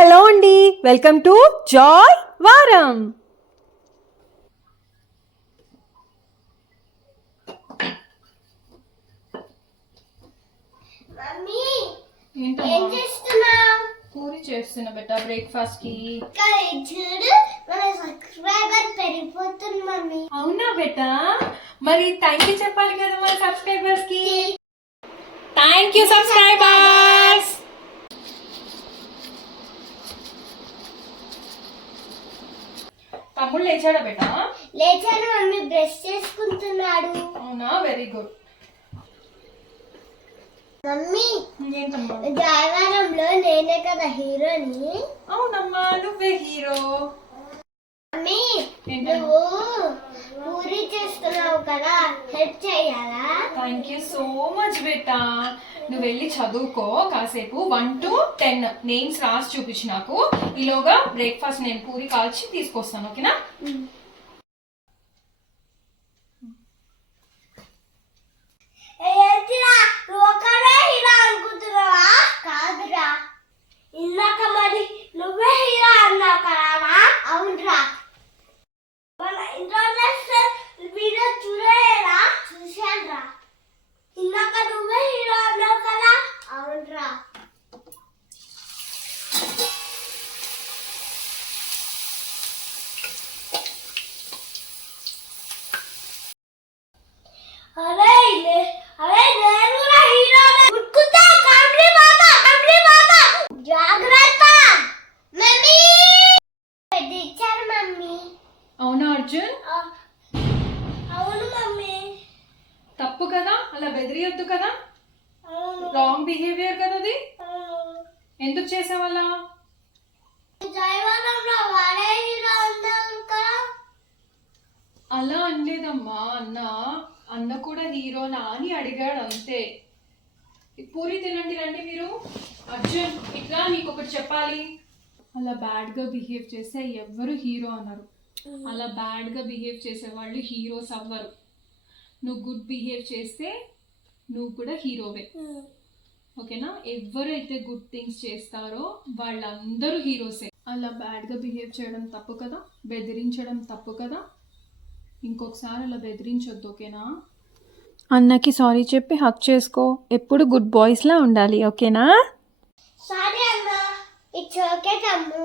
Hello అండి, welcome to Joy వారం. పూరి చేస్తున్నా బెట బ్రేక్ఫాస్ట్ కి. అవునా బెట, మరి థ్యాంక్ యూ చెప్పాలి కదా మన సబ్స్క్రైబర్స్ కి. Thank you subscribers. తమ్ముడు లేచాడా బెట? లేచాను మమ్మీ, బ్రష్ చేసుకుంటున్నాడు. అవునా, వెరీ గుడ్. మమ్మీ, ఏంటమ్మా? జాయవారంలో నేనే కదా హీరోని. అవునమ్మా, నువ్వే హీరో. మమ్మీ, నువ్వు పూరి చేస్తున్నావు కదా, హెల్ప్ చేయాలా? థ్యాంక్ యూ సో మచ్ బేటా. నువ్వు వెళ్ళి చదువుకో కాసేపు. 1 to 10 నేమ్స్ రాసి చూపించు నాకు. ఈలోగా బ్రేక్ఫాస్ట్ నేను పూరి కాల్చి తీసుకొస్తాను, ఓకేనా? నువ్వు ఒకరే హీరో అనుకుంటున్నావా? కాదురా, ఇందాక మరి నువ్వే హీరో అన్నావు కదా. అవునరా, మన ఇంట్రోడక్షన్ వీడియో చూడలేదా? చూశానురా. ఇందాక నువ్వే హీరో అన్నావు కదా. అవునరా. అరే అరే, నేను హీరో. ఉరుకుతా, కామెడీ బాగా, కామెడీ బాగా. జాగ్రత్త మమ్మీ. ఇచ్చారు మమ్మీ. అవునా అర్జున్? అవును మమ్మీ. తప్పు కదా, అలా బెదిరియొద్దు కదా. అవును. రాంగ్ బిహేవియర్ కదా అది. ఎందుకు చేసావలా? జయవరంలో వాడే హీరో అన్నారు కదా. అలా అనలేదమ్మా. అన్న కూడా హీరోనా అని అడిగాడు అంతే. పూరి తినండి రండి మీరు. అర్జున్, ఇట్లా నీకు ఒకటి చెప్పాలి. అలా బ్యాడ్ గా బిహేవ్ చేస్తే ఎవ్వరు హీరో అన్నారు. అలా బ్యాడ్ గా బిహేవ్ చేసే వాళ్ళు హీరోస్ అవ్వరు. నువ్వు గుడ్ బిహేవ్ చేస్తే నువ్వు కూడా హీరోవే, ఓకేనా? ఎవరైతే గుడ్ థింగ్స్ చేస్తారో వాళ్ళందరూ హీరోసే. అలా బ్యాడ్ గా బిహేవ్ చేయడం తప్పు కదా, బెదిరించడం తప్పు కదా. ఇంకొకసారి అలా బెదిరించొద్దు, ఓకేనా? అన్నకి సారీ చెప్పి హక్ చేసుకో. ఎప్పుడు గుడ్ బాయ్స్ లా ఉండాలి, ఓకేనా? సారీ అన్న, ఇట్స్ ఓకే తమ్ము.